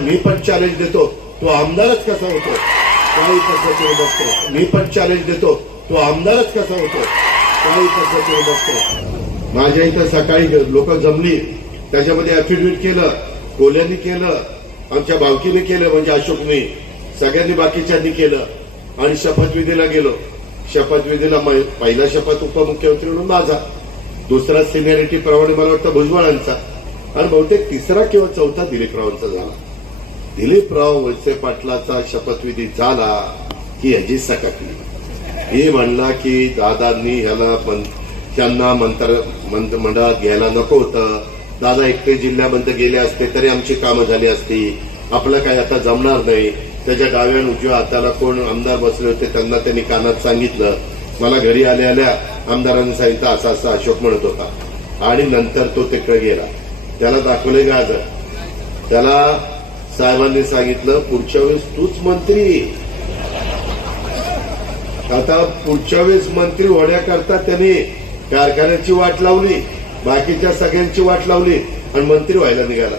मी पण चॅलेंज देतो. तो आमदारच कसा होतो? काही पद्धतीने बसतो. मी पण चॅलेंज देतो. तो आमदारच कसा होतो? काही पद्धतीने बसतो. माझ्या इथं सकाळी लोक जमली. त्याच्यामध्ये अफिडेव्हिट केलं. कोल्यांनी केलं. आमच्या भावकीने केलं म्हणजे अशोकने. सगळ्यांनी बाकीच्यांनी केलं. आणि शपथविधीला गेलो. शपथविधीला पहिला शपथ उपमुख्यमंत्री म्हणून माझा. दुसरा सिनियरिटी प्रमाणे मला वाटतं भुजबळांचा. आणि बहुतेक तिसरा किंवा चौथा दिलीपरावांचा झाला. दिलीपराव वळसे पाटलाचा शपथविधी झाला की ह्याची सकटली हे म्हणला की दादांनी ह्याला त्यांना मंत्र मंत्रिमंडळात घ्यायला नको होतं. दादा एकटे जिल्ह्यामध्ये गेले असते तरी आमची कामं झाली असती. आपलं काही आता जमणार नाही. त्याच्या डाव्या उजव्या हाताला कोण आमदार बसले होते त्यांना त्यांनी कानात सांगितलं. मला घरी आल्या आल्या आमदारांनी सांगितलं असा असा अशोक म्हणत होता. आणि नंतर तो तिकडे गेला. त्याला दाखवले गाजर. त्याला साहेबांनी सांगितलं पुढच्या वेळेस तूच मंत्री आता पुढच्या वेळेस मंत्री होण्याकरता त्यांनी कारखान्याची वाट लावली बाकीच्या सगळ्यांची वाट लावली आणि मंत्री व्हायला निघाला.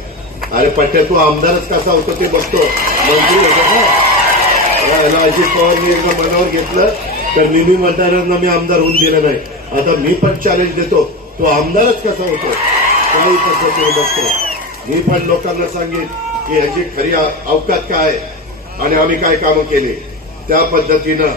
अरे पट्ट्या तू आमदारच कसा होतो ते बघतो. मंत्री होता अजित पवारने एकदा मनावर घेतलं तर नेहमी मतदारांना मी आमदार होऊन दिलं नाही. आता मी पण चॅलेंज देतो तो आमदारच कसा होतो? काही पद्धतीने बघतो. मी पण लोकांना सांगेन की ह्याची खरी अवकात काय आणि आम्ही काय कामं केली? त्या पद्धतीनं